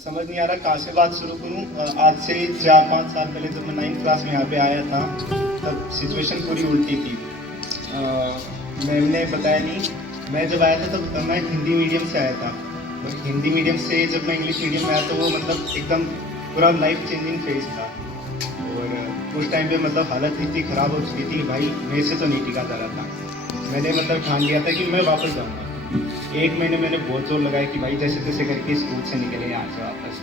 समझ नहीं आ रहा कहाँ से बात शुरू करूँ। आज से 4-5 साल पहले जब मैं 9th क्लास में यहाँ पे आया था तब सिचुएशन पूरी उल्टी थी। मैम ने बताया नहीं, मैं जब आया था तब मैं हिंदी मीडियम से आया था। और हिंदी मीडियम से जब मैं इंग्लिश मीडियम में आया तो वो मतलब एकदम पूरा लाइफ चेंजिंग फेज था। और उस टाइम पे मतलब हालत इतनी ख़राब हो चुकी थी, भाई मेरे से तो नहीं टिका जा रहा था। मैंने मतलब ठान लिया था कि मैं वापस जाऊँगा। 1 महीने मैंने बहुत जोर लगाया कि भाई जैसे तैसे करके स्कूल से निकले यहाँ से वापस।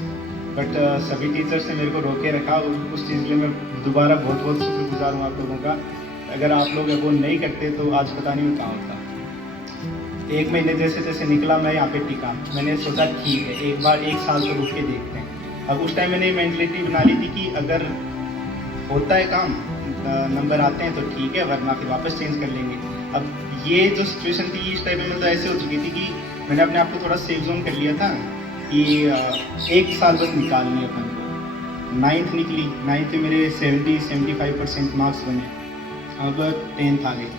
बट सभी टीचर्स ने मेरे को रोके रखा और उस चीज़ के लिए मैं दोबारा बहुत बहुत शुक्रगुजार हूँ आप लोगों का। अगर आप लोग वो नहीं करते तो आज पता नहीं मैं कहाँ होता। 1 महीने जैसे तैसे निकला, मैं यहाँ पे टिका। मैंने सोचा ठीक है, एक बार 1 साल तो रुक के देखते हैं। अब उस टाइम मैंने मेंटलिटी बना ली थी कि अगर होता है काम, नंबर आते हैं तो ठीक है, वरना फिर वापस चेंज कर लेंगे। अब ये जो सिचुएशन थी इस टाइम में मतलब ऐसे हो चुकी थी कि मैंने अपने आप को थोड़ा सेफ जोन कर लिया था कि 1 साल बस निकालनी है अपन को। 9th निकली, 9th में मेरे 70-75% मार्क्स बने। अब 10th आ गई,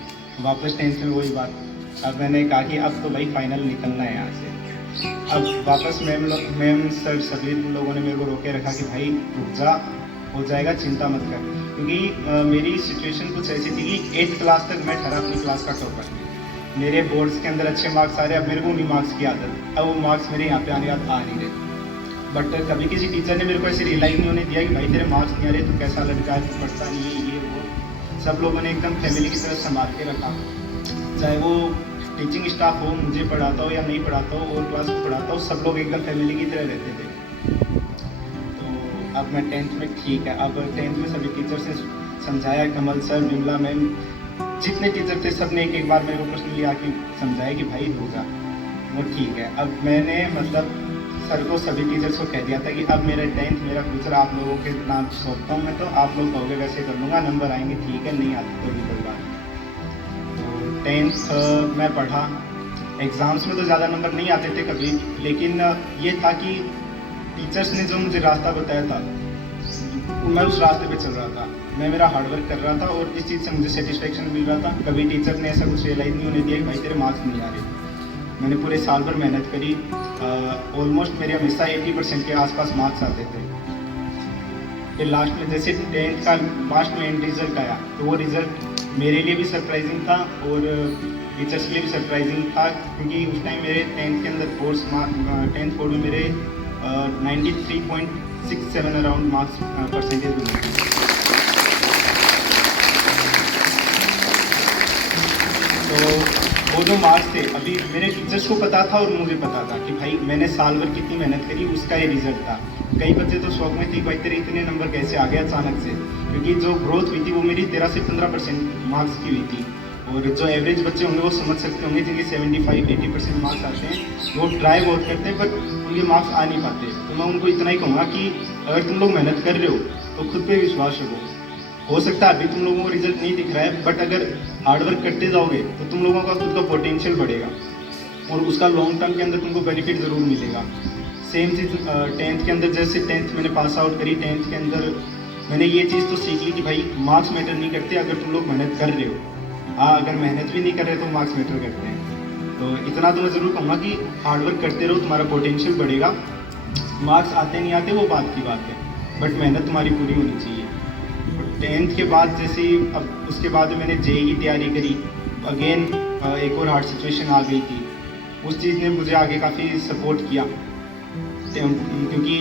वापस 10th में वही बात। अब मैंने कहा कि अब तो भाई फाइनल निकलना है यहाँ से। अब वापस मैम सर सभी लोगों ने मेरे को रोके रखा कि भाई रुक जा, हो जाएगा, चिंता मत कर। क्योंकि मेरी सिचुएशन कुछ ऐसी थी कि 8th क्लास तक मैं ठहरा अपनी क्लास का टॉपर। मेरे बोर्ड्स के अंदर अच्छे मार्क्स आ रहे, अब मेरे को उन्हीं मार्क्स की आदत, अब वो मार्क्स मेरे यहाँ पे आने बाद आ नहीं रहे। बट कभी किसी टीचर ने मेरे को ऐसे रियलाइज़ नहीं होने दिया कि भाई तेरे मार्क्स नहीं आ रहे, तो कैसा लड़का है, तू पढ़ता नहीं है, ये वो। सब लोगों ने एकदम फैमिली की तरह संभाल के रखा। चाहे वो टीचिंग स्टाफ हो, मुझे पढ़ाता हो या नहीं पढ़ाता हो, और क्लास को पढ़ाता हो, सब लोग एकदम फैमिली की तरह रहते थे। अब मैं 10th में ठीक है। अब 10th में सभी टीचर से समझाया, कमल सर, विमला मैम, जितने टीचर थे सब ने एक बार मेरे को पर्सनली आके समझाया कि भाई हो जा, वो ठीक है। अब मैंने मतलब सर को, सभी टीचर्स को कह दिया था कि अब मेरा 10th, मेरा फ्यूचर आप लोगों के नाम सोचता हूँ मैं, तो आप लोग कहोगे वैसे कर लूँगा, नंबर आएंगे ठीक है, नहीं आते तो भी कोई बात नहीं। तो 10th मैं पढ़ा। एग्ज़ाम्स में तो ज़्यादा नंबर नहीं आते थे कभी, लेकिन ये था कि टीचर्स ने जो मुझे रास्ता बताया था मैं उस रास्ते पे चल रहा था। मैं मेरा हार्डवर्क कर रहा था और इस चीज़ से मुझे सेटिस्फेक्शन मिल रहा था। कभी टीचर ने ऐसा कुछ रियलाइज़ नहीं होने दिया कि भाई तेरे मार्क्स नहीं आ रहे। मैंने पूरे साल भर मेहनत करी। ऑलमोस्ट मेरे हमेशा 80% के आसपास मार्क्स आते थे। फिर लास्ट में जैसे 10th का लास्ट में एंड रिजल्ट आया, तो वो रिज़ल्ट मेरे लिए भी सरप्राइजिंग था और टीचर्स के लिए भी सरप्राइजिंग था, क्योंकि उस टाइम मेरे 10th के अंदर 10th बोर्ड में मेरे 93.67 अराउंड मार्क्स परसेंटेज मिले। तो वो जो मार्क्स थे, अभी मेरे टीचर्स को पता था और मुझे पता था कि भाई मैंने साल भर कितनी मेहनत करी, उसका ये रिजल्ट था। कई बच्चे तो शौक में थे कि भाई तेरे इतने नंबर कैसे आ गए अचानक से, क्योंकि जो ग्रोथ हुई थी वो मेरी 13 से 15% मार्क्स की हुई थी। और जो एवरेज बच्चे होंगे वो समझ सकते होंगे, जिनके 75-80% मार्क्स आते हैं, वो ट्राई बहुत करते हैं बट उनके मार्क्स आ नहीं पाते। तो मैं उनको इतना ही कहूँगा कि अगर तुम लोग मेहनत कर रहे हो तो खुद पे विश्वास रखो। हो सकता है अभी तुम लोगों को रिजल्ट नहीं दिख रहा है, बट अगर हार्डवर्क करते जाओगे तो तुम लोगों का खुद का पोटेंशियल बढ़ेगा और उसका लॉन्ग टर्म के अंदर तुमको बेनिफिट ज़रूर मिलेगा। सेम चीज़ 10th के अंदर, जैसे 10th मैंने पास आउट करी, 10th के अंदर मैंने ये चीज़ तो सीख ली कि भाई मार्क्स मैटर नहीं करते अगर तुम लोग मेहनत कर रहे हो। हाँ, अगर मेहनत भी नहीं कर रहे तो मार्क्स मैटर करते हैं। तो इतना तो मैं ज़रूर कहूँगा कि हार्डवर्क करते रहो, तुम्हारा पोटेंशियल बढ़ेगा। मार्क्स आते नहीं आते वो बात की बात है, बट मेहनत तुम्हारी पूरी होनी चाहिए। 10th के बाद जैसे अब उसके बाद मैंने जेईई की तैयारी करी, अगेन एक और हार्ड सिचुएशन आ गई थी। उस चीज़ ने मुझे आगे काफ़ी सपोर्ट किया, क्योंकि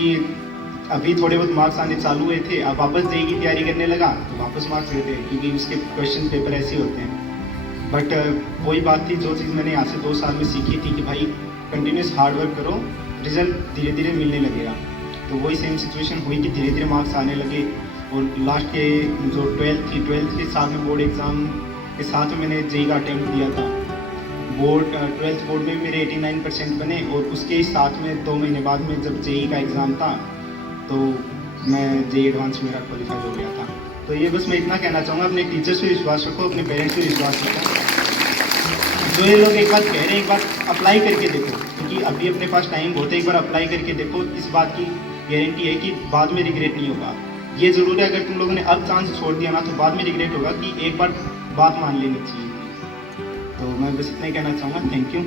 अभी थोड़े बहुत मार्क्स आने चालू हुए थे। अब वापस जेईई की तैयारी करने लगा तो वापस मार्क्स गए थे, क्योंकि उसके क्वेश्चन पेपर ऐसे होते हैं। बट वही बात थी, जो चीज़ मैंने यहाँ से 2 साल में सीखी थी कि भाई कंटिन्यूस हार्ड वर्क करो, रिजल्ट धीरे धीरे मिलने लगेगा। तो वही सेम सिचुएशन हुई कि धीरे धीरे मार्क्स आने लगे। और लास्ट के जो 12th थी, 12th के साथ में बोर्ड एग्ज़ाम के साथ में मैंने जेईई का अटैम्प्ट दिया था। 12th बोर्ड में मेरे 89% बने और उसके ही साथ में 2 महीने बाद में जब जेईई का एग्ज़ाम था तो मैं जेईई एडवांस मेरा क्वालिफाई हो गया था। तो ये बस मैं इतना कहना चाहूँगा, अपने टीचर्स पे विश्वास रखो, अपने पेरेंट्स पे विश्वास रखो। जो ये लोग एक बात कह रहे हैं, एक बार अप्लाई करके देखो, क्योंकि अभी अपने पास टाइम बहुत है। एक बार अप्लाई करके देखो, इस बात की गारंटी है कि बाद में रिग्रेट नहीं होगा। ये ज़रूर है, अगर तुम लोगों ने अब चांस छोड़ दिया ना तो बाद में रिग्रेट होगा कि एक बार बात मान लेनी चाहिए। तो मैं बस इतना ही कहना चाहूँगा। Thank you.